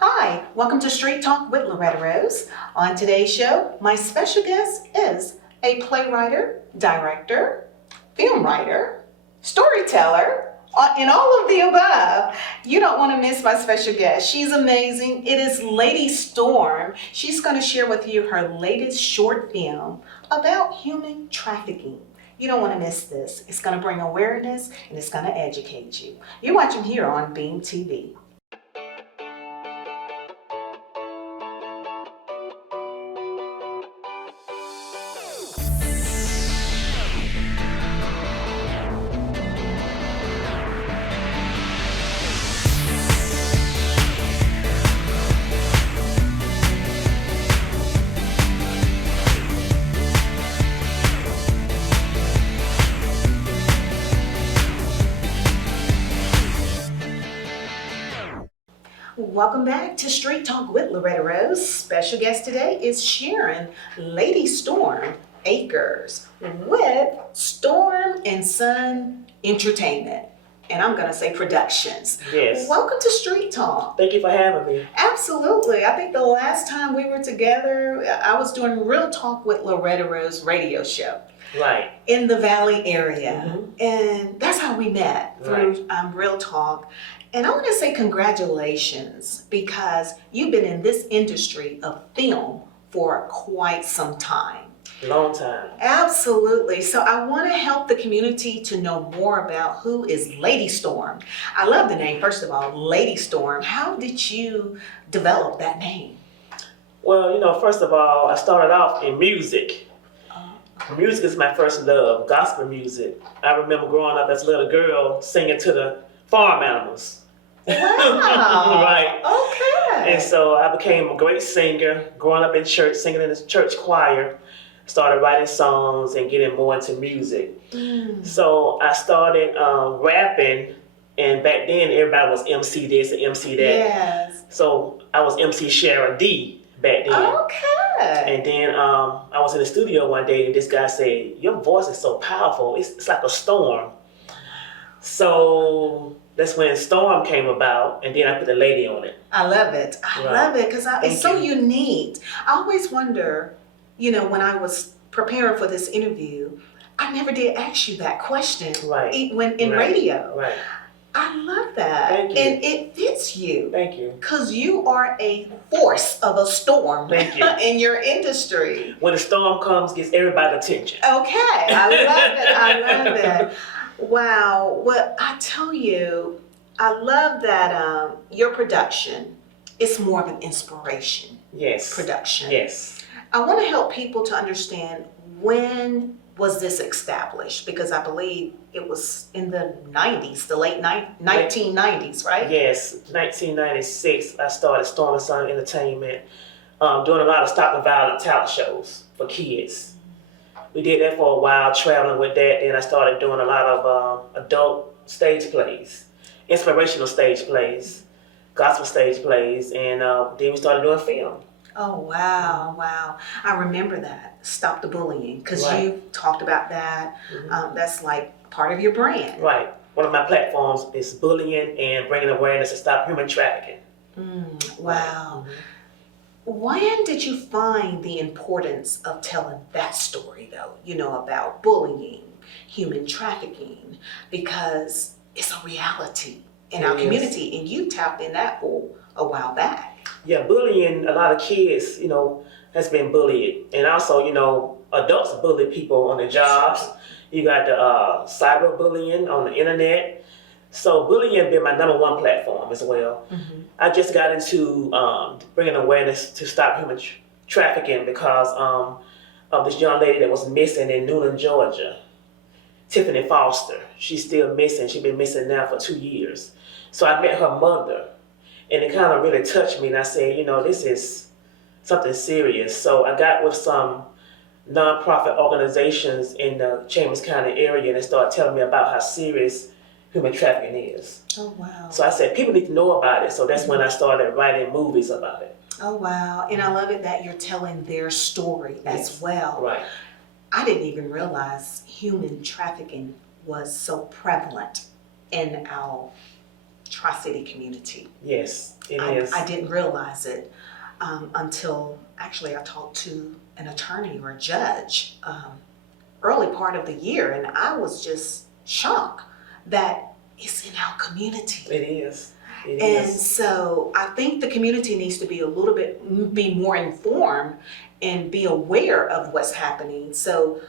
Hi, welcome to Street Talk with Loretta Rose. On today's show, my special guest is a playwright, director, film writer, storyteller, and all of the above. You don't want to miss my special guest. She's amazing. It is Lady Storm. She's going to share with you her latest short film about human trafficking. You don't want to miss this. It's going to bring awareness and it's going to educate you. You're watching here on Beam TV. Welcome back to Street Talk with Loretta Rose. Special guest today is Sharon Lady Storm Akers with Storem and Son Entertainment. And I'm going to say productions. Yes. Welcome to Street Talk. Thank you for having me. Absolutely. I think the last time we were together, I was doing Real Talk with Loretta Rose radio show. Right. In the Valley area. Mm-hmm. And that's how we met, through Real Talk. And I want to say congratulations, because you've been in this industry of film for quite some time. Long time. Absolutely. So I want to help the community to know more about who is Lady Storm. I love the name, first of all, Lady Storm. How did you develop that name? Well, first of all, I started off in music. Music is my first love, gospel music. I remember growing up as a little girl singing to the farm animals. Wow. Right. Okay. And so I became a great singer, growing up in church, singing in the church choir, started writing songs and getting more into music. So I started rapping, and back then everybody was MC this and MC that. Yes. So I was MC Sharon D back then. Okay. And then I was in the studio one day and this guy said, "Your voice is so powerful, it's like a storm." So that's when Storm came about, and then I put a lady on it. I love it. I love it because it's so unique. I always wonder, when I was preparing for this interview, I never did ask you that question. Right. When in radio. Right. I love that. Thank you. And it fits you. Thank you. Because you are a force of a storm. Thank you. In your industry. When the storm comes, gets everybody's attention. Okay. I love it. I love it. Wow. Well, I tell you, I love that your production is more of an inspiration. Yes. Production. Yes. I want to help people to understand, when was this established? Because I believe it was in the 90s, the late 1990s, right? Yes. 1996, I started Storm and Son Entertainment, doing a lot of stop the violent talent shows for kids. We did that for a while, traveling with that. Then I started doing a lot of adult stage plays, inspirational stage plays, gospel stage plays, and then we started doing film. Oh, wow, wow. I remember that, Stop the Bullying, because you talked about that. That's like part of your brand. Right. One of my platforms is bullying and bringing awareness to stop human trafficking. Wow. When did you find the importance of telling that story, though, about bullying, human trafficking, because it's a reality in our community, and you tapped in that for a while back. Yeah, bullying, a lot of kids, has been bullied. And also, adults bully people on their jobs. You got the cyber bullying on the internet. So bullying been my #1 platform as well. I just got into bringing awareness to stop human trafficking because of this young lady that was missing in Newland, Georgia, Tiffany Foster. She's still missing. She's been missing now for 2 years. So I met her mother, and it kind of really touched me. And I said, this is something serious. So I got with some nonprofit organizations in the Chambers County area, and they started telling me about how serious human trafficking is. Oh, wow. So I said, people need to know about it. So that's when I started writing movies about it. Oh, wow. And I love it that you're telling their story as well. Right. I didn't even realize human trafficking was so prevalent in our Tri-City community. Yes, it is. I didn't realize it until actually I talked to an attorney or a judge early part of the year, and I was just shocked that it's in our community. It is. It And is. so I think the community needs to be be more informed and be aware of what's happening. So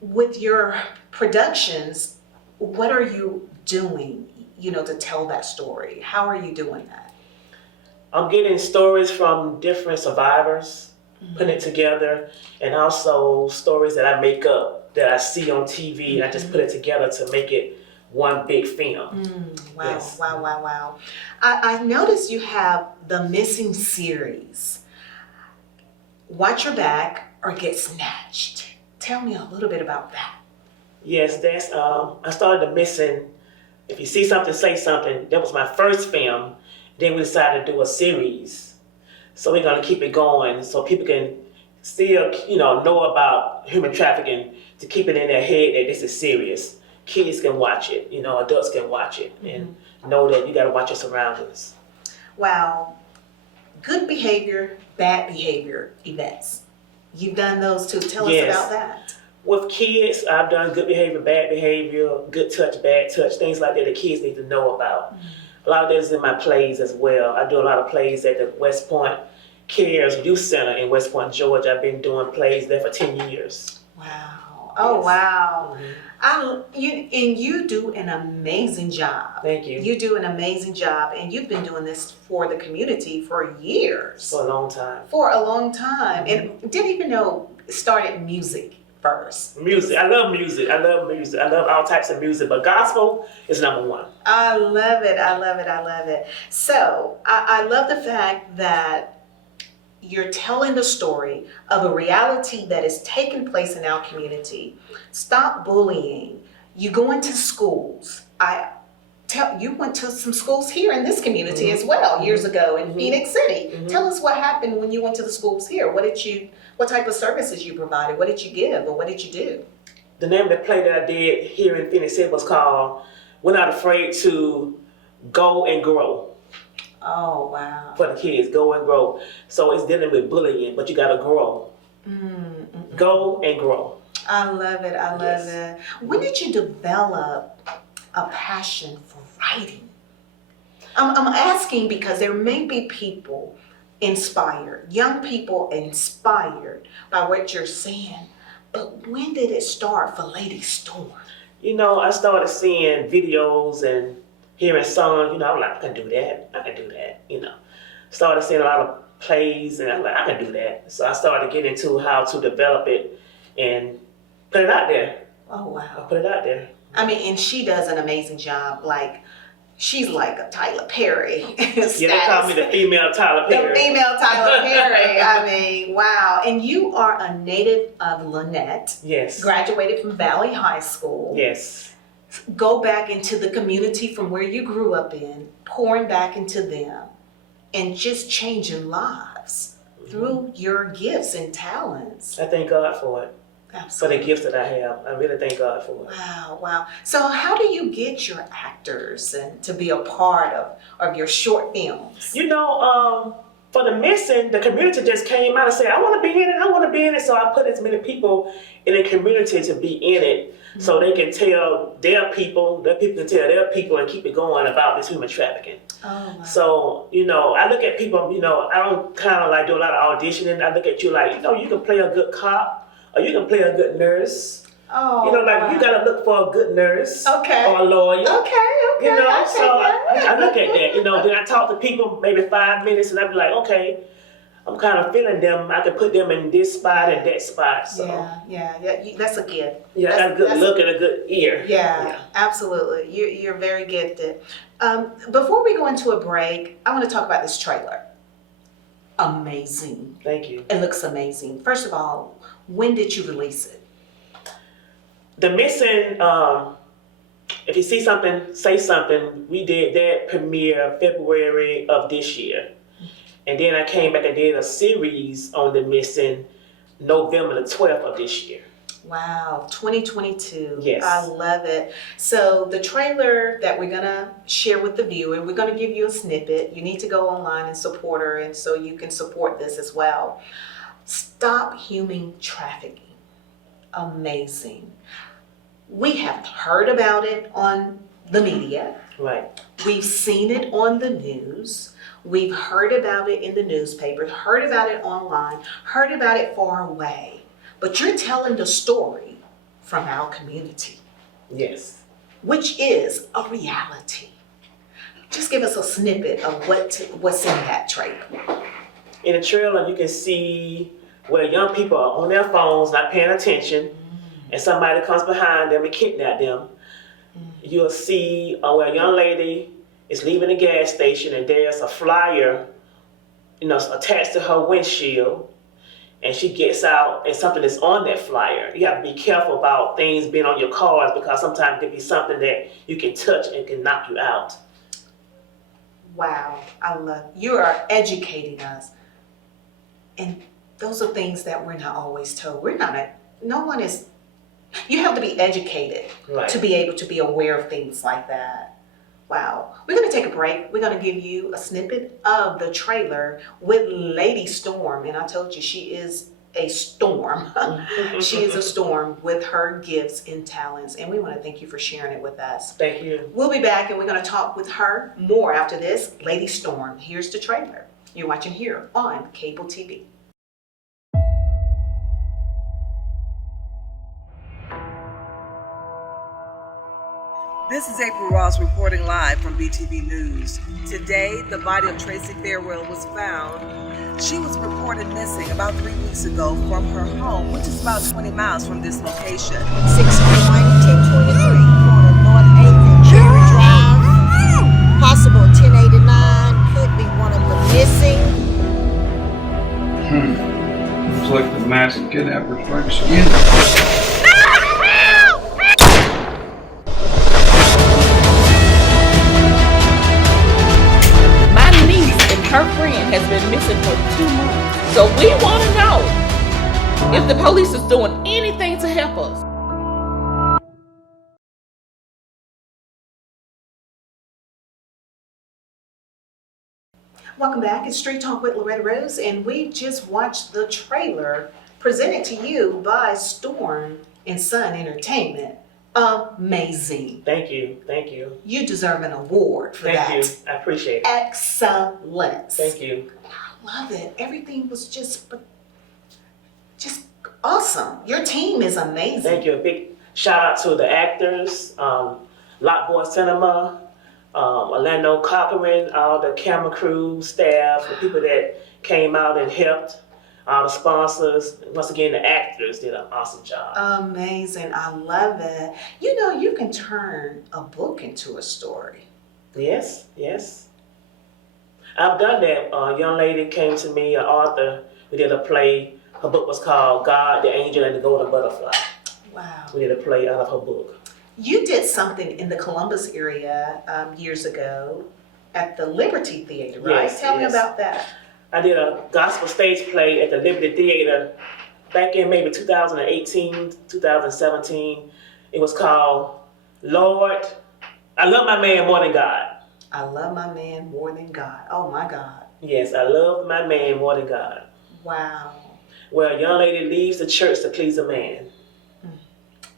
with your productions, what are you doing, to tell that story? How are you doing that? I'm getting stories from different survivors, putting it together, and also stories that I make up that I see on TV. I just put it together to make it one big film. Wow, Yes. wow. I noticed you have the MiSSinG series. Watch Your Back or Get Snatched. Tell me a little bit about that. Yes, that's I started the MiSSinG. If you see something, say something. That was my first film. Then we decided to do a series. So we're gonna keep it going so people can still, know about human trafficking, to keep it in their head that this is serious. Kids can watch it, adults can watch it, and know that you gotta watch your surroundings. Wow. Good behavior, bad behavior events. You've done those too. Tell us Yes. about that. With kids, I've done good behavior, bad behavior, good touch, bad touch, things like that the kids need to know about. A lot of that is in my plays as well. I do a lot of plays at the West Point Cares Youth Center in West Point, Georgia. I've been doing plays there for 10 years. Wow. Oh, Yes. wow. You do an amazing job. Thank you. You do an amazing job, and you've been doing this for the community for years. For a long time. For a long time. And didn't even know it started music first. Music. I love music. I love music. I love all types of music, but gospel is number one. I love it. I love it. I love it. So I love the fact that you're telling the story of a reality that is taking place in our community. Stop bullying. You go into schools. You went to some schools here in this community as well years ago in Phoenix City. Tell us what happened when you went to the schools here. What type of services you provided? What did you give, or what did you do? The name of the play that I did here in Phoenix City was called We're Not Afraid to Go and Grow. Oh, wow. For the kids, go and grow. So it's dealing with bullying, but you gotta grow. Go and grow. I love it. I love Yes. it. When did you develop a passion for writing? I'm asking because there may be people inspired, young people inspired by what you're saying, but when did it start for Lady Storm? I started seeing videos and hearing songs, I'm like, I can do that. Started seeing a lot of plays, and I'm like, I can do that. So I started getting into how to develop it and put it out there. Oh, I wow. put it out there. I mean, and she does an amazing job. She's like a Tyler Perry. Yeah, they call me the female Tyler Perry. The female Tyler Perry. I mean, wow. And you are a native of Lynette. Yes. Graduated from Valley High School. Yes. Go back into the community from where you grew up in, pouring back into them, and just changing lives through your gifts and talents. I thank God for it. For Absolutely. the gifts that I have. I really thank God for it. Wow. So how do you get your actors and to be a part of your short films? For the MiSSinG, the community just came out and said, I want to be in it. So I put as many people in the community to be in it so they can tell their people can tell their people and keep it going about this human trafficking. Oh, wow. So, I look at people, I don't kind of like do a lot of auditioning. I look at you like, you can play a good cop or you can play a good nurse. Oh, You wow. gotta look for a good nurse Okay. or a lawyer. Okay. So I look at that, then I talk to people maybe 5 minutes and I be like, okay, I'm kind of feeling them. I can put them in this spot and that spot. So Yeah. That's a gift. I got a good look and a good ear. Yeah, absolutely. You're very gifted. Before we go into a break, I want to talk about this trailer. Amazing. Thank you. It looks amazing. First of all, when did you release it? The MiSSinG, if you see something, say something. We did that premiere February of this year. And then I came back and did a series on the MiSSinG November the 12th of this year. Wow, 2022. Yes. I love it. So the trailer that we're gonna share with the viewer, we're gonna give you a snippet. You need to go online and support her, and so you can support this as well. Stop human trafficking. Amazing. We have heard about it on the media. Right. We've seen it on the news. We've heard about it in the newspapers, heard about it online, heard about it far away. But you're telling the story from our community, Yes. which is a reality. Just give us a snippet of what's in that trailer. In the trailer, you can see where young people are on their phones, not paying attention, and somebody comes behind them and kidnap them. You'll see where a young lady is leaving the gas station, and there's a flyer, attached to her windshield, and she gets out, and something is on that flyer. You have to be careful about things being on your cars, because sometimes it can be something that you can touch and can knock you out. Wow, I love you are educating us. And those are things that we're not always told. You have to be educated Right. to be able to be aware of things like that. Wow. We're going to take a break. We're going to give you a snippet of the trailer with Lady Storm. And I told you, she is a storm. She is a storm with her gifts and talents. And we want to thank you for sharing it with us. Thank you. We'll be back and we're going to talk with her more after this. Lady Storm, here's the trailer. You're watching here on Cable TV. This is April Ross reporting live from BTV News. Today, the body of Tracy Farewell was found. She was reported missing about 3 weeks ago from her home, which is about 20 miles from this location. 601-1023, corner North 8th and Cherry Drive. Possible 1089, could be one of the missing. Looks like the masked kidnapper strikes again. Her friend has been missing for 2 months. So we want to know if the police is doing anything to help us. Welcome back. It's Street Talk with Loretta Rose, and we just watched the trailer presented to you by Storem and Sun Entertainment. Amazing. Thank you. Thank you. You deserve an award for that. Thank you. I appreciate it. Excellence. Thank you. I love it. Everything was just awesome. Your team is amazing. Thank you. A big shout out to the actors, Lockboy Cinema, Orlando Cochran, all the camera crew, staff, the people that came out and helped, all the sponsors. Once again, the actors did an awesome job. Amazing. I love it. You know, you can turn a book into a story. Yes, yes. I've done that. A young lady came to me, an author. We did a play. Her book was called God, the Angel, and the Golden Butterfly. Wow. We did a play out of her book. You did something in the Columbus area years ago at the Liberty Theater, right? Yes, Tell me yes. about that. I did a gospel stage play at the Liberty Theater back in maybe 2018, 2017. It was called Lord, I Love My Man More Than God. I love my man more than God. Oh my God. Yes, I love my man more than God. Wow. Where a young lady leaves the church to please a man.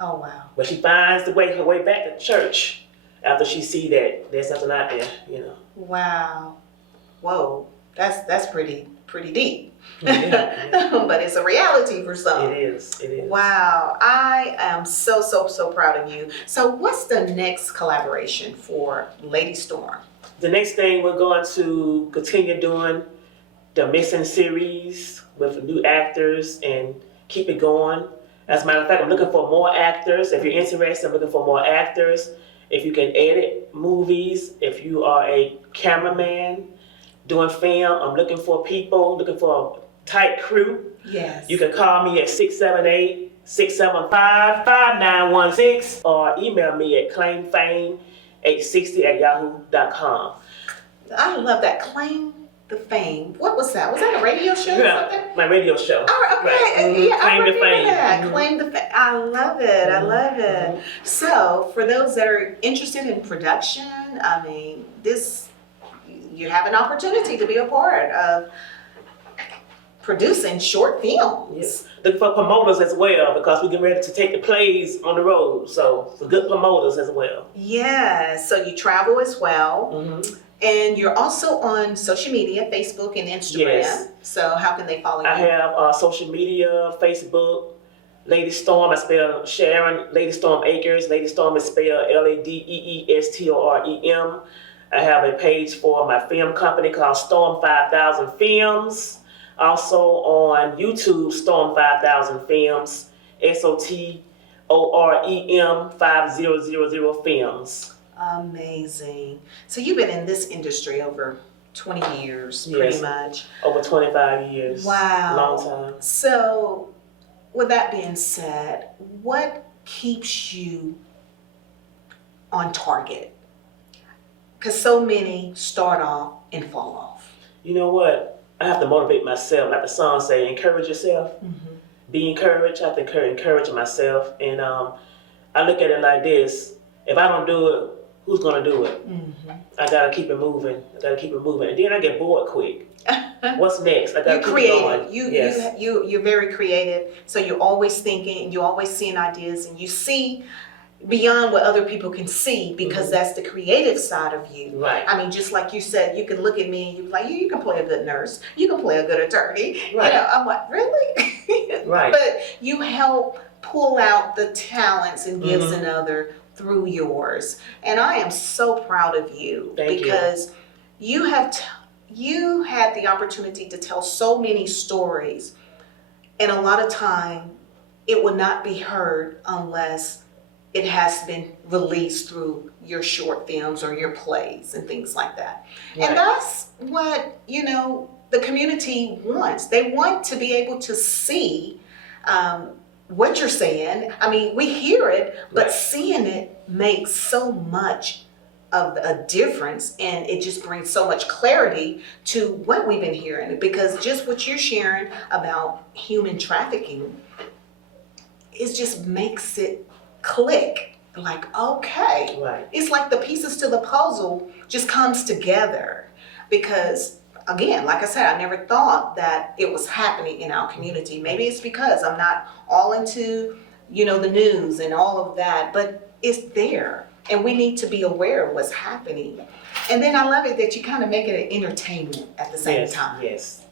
Oh wow. But she finds her way back to church after she see that there's something out there, you know. Wow. Whoa. That's pretty deep. Yeah. But it's a reality for some. It is. Wow. I am so proud of you. So what's the next collaboration for Lady Storm? The next thing, we're going to continue doing the MiSSinG series with new actors and keep it going. As a matter of fact, I'm looking for more actors. If you're interested, I'm looking for more actors. If you can edit movies, if you are a cameraman doing film, I'm looking for people, looking for a tight crew. Yes. You can call me at 678-675-5916 or email me at claimfame860@yahoo.com. I love that. Claim the Fame. What was that? Was that a radio show or something? Yeah, my radio show. Oh, okay. Right. Mhm. Yeah, I Claim the remember Fame. that. Mhm. Claim the Fame. I love it. I love it. Mhm. So, for those that are interested in production, I mean, you have an opportunity to be a part of producing short films. Yes. Look for promoters as well because we're getting ready to take the plays on the road. So for good promoters as well. Yeah, so you travel as well. Mm-hmm. And you're also on social media, Facebook and Instagram. Yes. So how can they follow you? I have social media, Facebook, Lady Storm. I spell Sharon, Lady Storm Acres. Lady Storm is spelled LADEESTOREM. I have a page for my film company called Storm 5000 Films. Also on YouTube, Storm 5000 Films, SOTOREM 5000 Films. Amazing. So you've been in this industry over 20 years, Yes. pretty much. Over 25 years. Wow. Long time. So, with that being said, what keeps you on target? Because so many start off and fall off. You know what? I have to motivate myself. Like the song say, encourage yourself. Mm-hmm. Be encouraged. I have to encourage myself. And I look at it like this. If I don't do it, who's going to do it? Mm-hmm. I got to keep it moving. And then I get bored quick. What's next? I got to You're keep creative. going. Yes. You're very creative. So you're always thinking, you're always seeing ideas, and you see beyond what other people can see because that's the creative side of you. Right. I mean, just like you said, you can look at me and you're like, you can play a good nurse. You can play a good attorney. Right. You know, I'm like, really? Right. But you help pull out the talents and gifts in other through yours. And I am so proud of you. Thank you. Because you have you had the opportunity to tell so many stories, and a lot of time it will not be heard unless it has been released through your short films or your plays and things like that. Right. And that's what, you know, the community wants. They want to be able to see what you're saying. I mean, we hear it, but Right. seeing it makes so much of a difference, and it just brings so much clarity to what we've been hearing, because just what you're sharing about human trafficking, it just makes it click. Like, okay, Right. it's like the pieces to the puzzle just comes together. Because again, like I said, I never thought that it was happening in our community. Maybe it's because I'm not all into, you know, the news and all of that, but it's there. And we need to be aware of what's happening. And then I love it that you kind of make it an entertainment at the same time. Yes.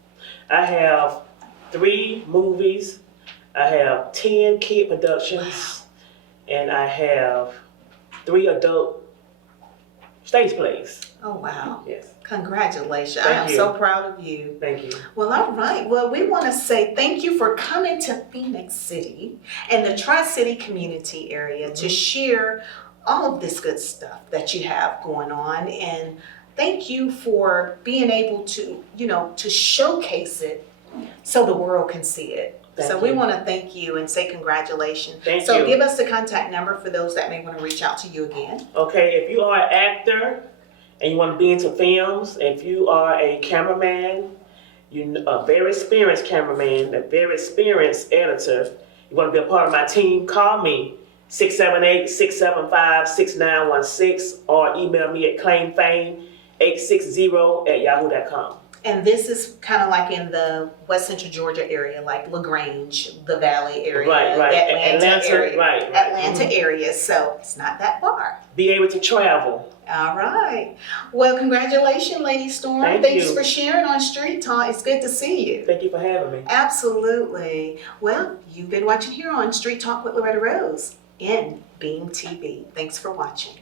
I have 3 movies. I have 10 kid productions. And I have 3 adult stage plays. Oh, wow. Yes. Congratulations. Thank I am you. so proud of you. Thank you. Well, all right. Well, we want to say thank you for coming to Phoenix City and the Tri-City community area to share all of this good stuff that you have going on. And thank you for being able to, you know, to showcase it so the world can see it. Thank So we you. want to thank you and say congratulations. Thank So you. give us the contact number for those that may want to reach out to you again. Okay, if you are an actor and you want to be into films, if you are a cameraman, a very experienced cameraman, a very experienced editor, you want to be a part of my team, call me 678-675-6916 or email me at claimfame860@yahoo.com. And this is kind of like in the West Central Georgia area, like LaGrange, the Valley area, Right. Atlanta area, right. Atlanta area. So it's not that far. Be able to travel. All right. Well, congratulations, Lady Storm. Thanks for sharing on Street Talk. It's good to see you. Thank you for having me. Absolutely. Well, you've been watching here on Street Talk with Loretta Rose in Beam TV. Thanks for watching.